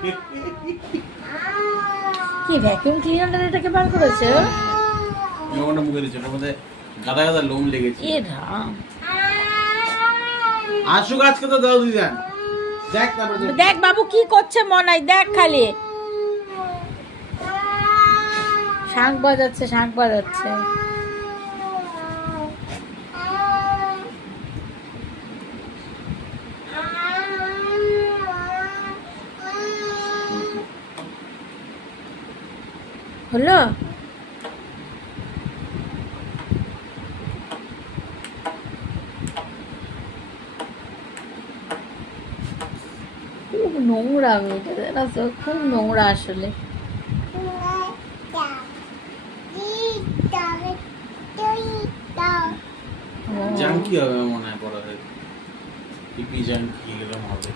কি ভ্যাকুয়াম ক্লিনারটা এটাকে বার করেছে? লোমটা মুখে দিচ্ছে, ওটার মধ্যে গাদা গাদা লোম লেগেছে। এ রাম, আসুক আজকে তো দাও দিদান। দেখ তারপর দেখ বাবু কি করছে মনাই, দেখ খালি শাঁখ বাজাচ্ছে, শাঁখ বাজাচ্ছে। হলো? খুব নোংরা মেয়েটা, জানো তো, খুব নোংরা আসলে। জাঙ্কি হবে মনে হয় পড়াতে। পিপি জাঙ্কি এরকম হবে।